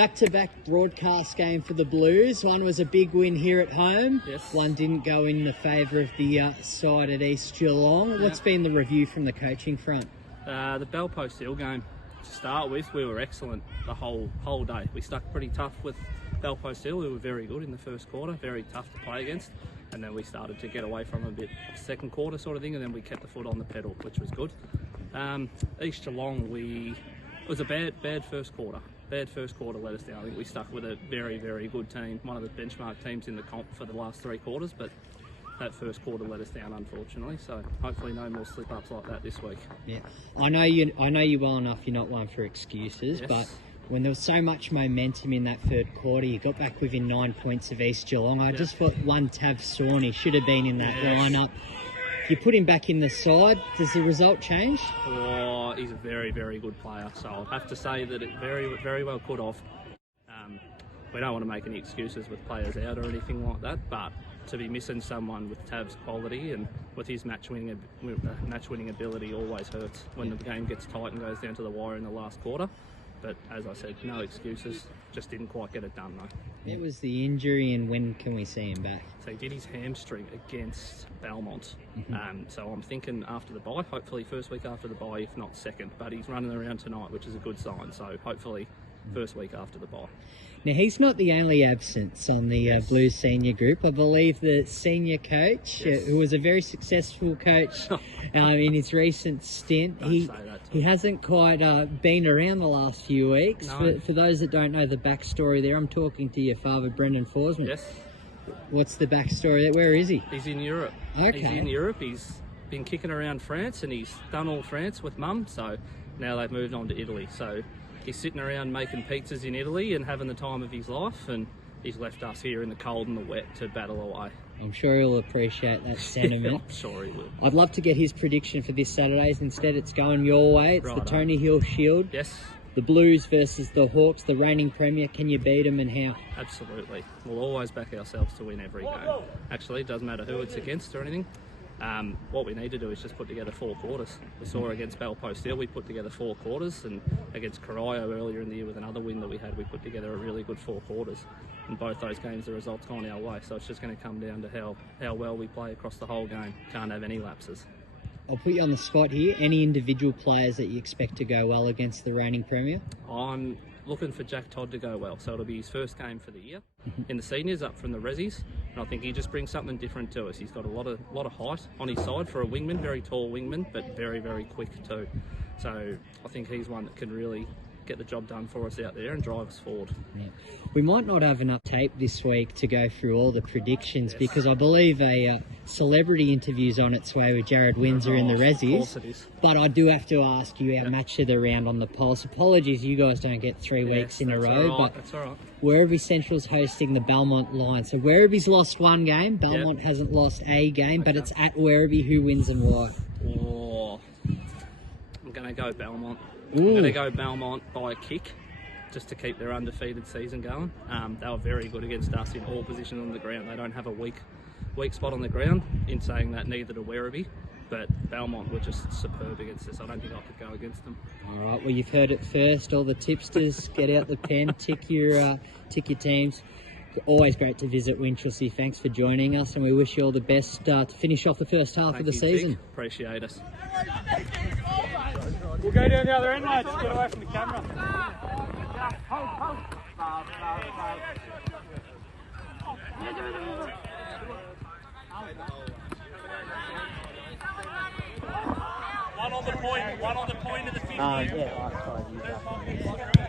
Back-to-back broadcast game for the Blues. One was a big win here at home. Yes. One didn't go in the favour of the side at East Geelong. Yeah. What's been the review from the coaching front? The Bell Post Hill game, to start with, we were excellent the whole day. We stuck pretty tough with Bell Post Hill. We were very good in the first quarter, very tough to play against. And then we started to get away from a bit second quarter sort of thing, and then we kept the foot on the pedal, which was good. East Geelong, it was a bad first quarter. Bad first quarter let us down. I think we stuck with a very, very good team, one of the benchmark teams in the comp for the last 3 quarters, but that first quarter let us down, unfortunately. So hopefully no more slip-ups like that this week. Yeah, I know you well enough. You're not one for excuses, Yes. but when there was so much momentum in that third quarter, you got back within 9 points of East Geelong. I just thought one Tav Sawney should have been in that lineup. If you put him back in the side, does the result change? Oh, he's a very, very good player. So I'll have to say that it very, very well could have. We don't want to make any excuses with players out or anything like that, but to be missing someone with Tav's quality and with his match-winning ability always hurts when the game gets tight and goes down to the wire in the last quarter. But as I said, no excuses. Just didn't quite get it done though. It was the injury, and when can we see him back? So he did his hamstring against Belmont. So I'm thinking after the bye, hopefully first week after the bye, if not second. But he's running around tonight, which is a good sign. So hopefully first week after the bye. Now, he's not the only absence on the Blues senior group. I believe the senior coach, who was a very successful coach in his recent stint, he hasn't quite been around the last few weeks. No. For those that don't know the backstory there, I'm talking to your father, Hayden Forssman. Yes. What's the backstory there? Where is he? He's in Europe. Okay. He's in Europe. He's been kicking around France, and he's done all France with Mum. So now they've moved on to Italy. So he's sitting around making pizzas in Italy and having the time of his life, and he's left us here in the cold and the wet to battle away. I'm sure he'll appreciate that sentiment. I'm sure he will. I'd love to get his prediction for this Saturday's. Instead, it's going your way. It's the Tony Hill Shield. Yes. The Blues versus the Hawks, the reigning premier. Can you beat them, and how? Absolutely. We'll always back ourselves to win every game. Actually, it doesn't matter who it's against or anything. What we need to do is just put together 4 quarters. We saw against Bell Post Hill, we put together 4 quarters, and against Corio earlier in the year with another win that we had, we put together a really good 4 quarters. In both those games, the result's gone our way, so it's just going to come down to how well we play across the whole game. Can't have any lapses. I'll put you on the spot here. Any individual players that you expect to go well against the reigning premier? I'm looking for Jack Todd to go well, so it'll be his first game for the year in the seniors, up from the resis, and I think he just brings something different to us. He's got a lot of height on his side for a wingman, very tall wingman, but very, very quick too. So I think he's one that can really get the job done for us out there and drive us forward. Yeah. We might not have enough tape this week to go through all the predictions, because I believe a celebrity interview's on its way with Jared Windsor in the resis. Of course it is. But I do have to ask you our match of the round on the pulse. Apologies, you guys don't get 3 weeks in a row, but that's all right. Werribee Central's hosting the Belmont Lions. So Werribee's lost 1 game. Belmont hasn't lost a game, but it's at Werribee. Who wins and why? Oh, I'm going to go Belmont. Ooh. I'm going to go Belmont by a kick, just to keep their undefeated season going. They were very good against us in all positions on the ground. They don't have a weak spot on the ground. In saying that, neither do Werribee, but Belmont were just superb against us. I don't think I could go against them. All right, well, you've heard it first. All the tipsters, get out the pen, tick your teams. Always great to visit Winchelsea. Thanks for joining us, and we wish you all the best to finish off the first half of the season. Dick. Appreciate us. We'll go down the other end, mate. Just get away from the camera. One on the point of the 50. Yeah, I tried you.